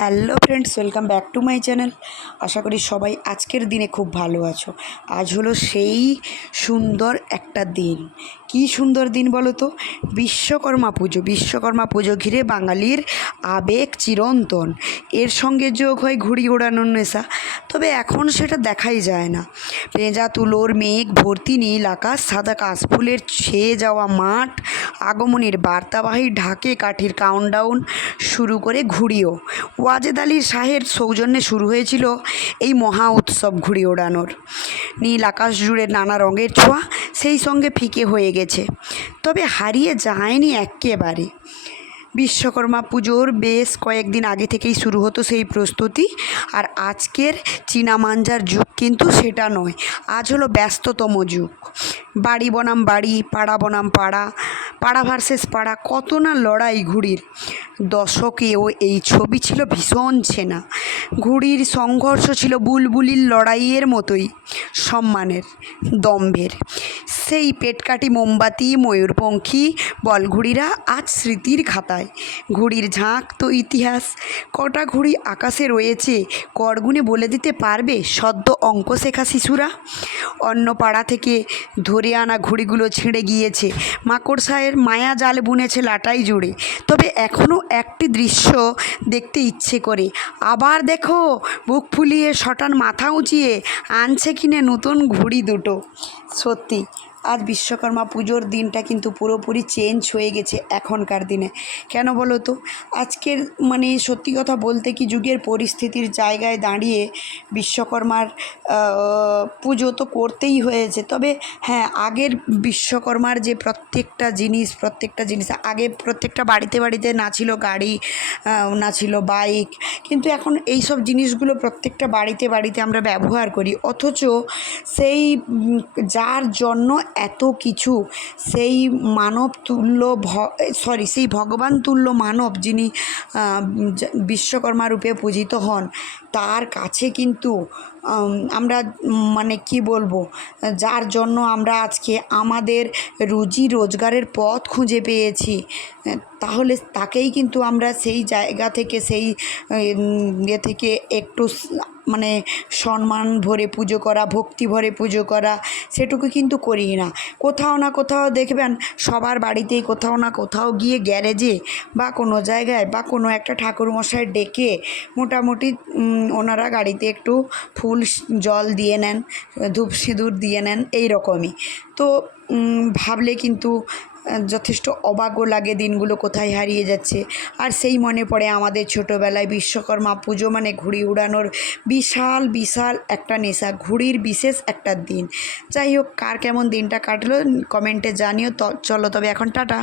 Hello friends, welcome back to my channel. আশা করি সবাই আজকের দিনে খুব ভালো আছো। আজ হলো সেই সুন্দর একটা দিন। কি সুন্দর দিন বলো তো, বিশ্বকর্মা পুজো। বিশ্বকর্মা পুজো ঘিরে বাঙালির আবেগ চিরন্তন। এর সঙ্গে যোগ হয় ঘুড়ি ওড়ানোর নেশা। তবে এখন সেটা দেখাই যায় না। পেঁজা তুলোর মেঘ ভর্তি নীল আকাশ, সাদা কাশফুলের ছেয়ে যাওয়া মাঠ, আগমনের বার্তাবাহী ঢাকে কাঠির কাউন্টডাউন, শুরু করে ঘুড়িও। ওয়াজেদ আলী শাহের সৌজন্যে শুরু হয়েছিল এই মহা উৎসব ঘুড়ি ওড়ানোর। নীল আকাশ জুড়ে নানা রঙের ছোঁয়া, সেই সঙ্গে ফিকে হয়ে গেছে, তবে হারিয়ে যায়নি এক্কেবারে। বিশ্বকর্মা পুজোর বেশ কয়েকদিন আগে থেকেই শুরু হতো সেই প্রস্তুতি। আর আজকের চীনা মাঞ্জার যুগ কিন্তু সেটা নয়। আজ হলো ব্যস্ততম যুগ। বাড়ি বনাম বাড়ি, পাড়া বনাম পাড়া, পাড়া ভার্সেস পাড়া, কত না লড়াই ঘুড়ির। দশকেও এই ছবি ছিল ভীষণ ছেনা। ঘুড়ির সংঘর্ষ ছিল বুলবুলির লড়াইয়ের মতোই, সম্মানের, দম্ভের। সেই পেটকাটি মোমবাতি, ময়ূরপঙ্খী বলঘুড়িরা আজ স্মৃতির খাতায়। ঘুড়ির ঝাঁক তো ইতিহাস। কটা ঘুড়ি আকাশে রয়েছে করগুনে বলে দিতে পারবে সদ্য অঙ্ক শেখা শিশুরা? অন্য পাড়া থেকে ধরে আনা ঘুড়িগুলো ছিঁড়ে গিয়েছে, মাকড়সায়ের মায়া জাল বুনেছে লাটাই জুড়ে। তবে এখনও একটি দৃশ্য দেখতে ইচ্ছে করে। আবার দেখো, বুক ফুলিয়ে শটান মাথা উঁচিয়ে আনছে কিনে নতুন ঘুড়ি দুটো। সত্যি আজ বিশ্বকর্মা পুজোর দিনটা কিন্তু পুরোপুরি চেঞ্জ হয়ে গেছে এখনকার দিনে। কেন বলো তো? আজকের সত্যি কথা বলতে কি, যুগের পরিস্থিতির জায়গায় দাঁড়িয়ে বিশ্বকর্মার পুজো তো করতেই হয়েছে। তবে হ্যাঁ, আগের বিশ্বকর্মার যে প্রত্যেকটা জিনিস আগে প্রত্যেকটা বাড়িতে বাড়িতে না ছিল গাড়ি, না ছিল বাইক, কিন্তু এখন এই সব জিনিসগুলো প্রত্যেকটা বাড়িতে বাড়িতে আমরা ব্যবহার করি। অথচ সেই যার জন্য এত কিছু, সেই মানব তুল্য সেই ভগবান তুল্য মানব যিনি বিশ্বকর্মা রূপে পূজিত হন, তার কাছে কিন্তু আমরা কি বলবো, যার জন্য আমরা আজকে আমাদের রুজি রোজগারের পথ খুঁজে পেয়েছি, তাহলে তাকেই কিন্তু আমরা সেই জায়গা থেকে, সেই থেকে একটু সম্মান ভরে পুজো করা, ভক্তি ভরে পুজো করা, সেটুকু কিন্তু করি না। কোথাও না কোথাও দেখবেন সবার বাড়িতেই কোথাও না কোথাও গিয়ে গ্যারেজে বা কোনো জায়গায় বা কোনো একটা ঠাকুরমশাই ডেকে মোটামুটি ওনারা গাড়িতে একটু ফুল জল দিয়ে নেন, ধূপ সিঁদুর দিয়ে নেন, এই রকমই। তো ভাবলে কিন্তু যথেষ্ট অবাকও লাগে, দিনগুলো কোথায় হারিয়ে যাচ্ছে। আর সেই মনে পড়ে আমাদের ছোটোবেলায় বিশ্বকর্মা পুজো মানে ঘুড়ি উড়ানোর বিশাল বিশাল একটা নেশা, ঘুড়ির বিশেষ একটা দিন। যাই হোক, কার কেমন দিনটা কাটলো কমেন্টে জানিও। চলো তবে এখন টাটা।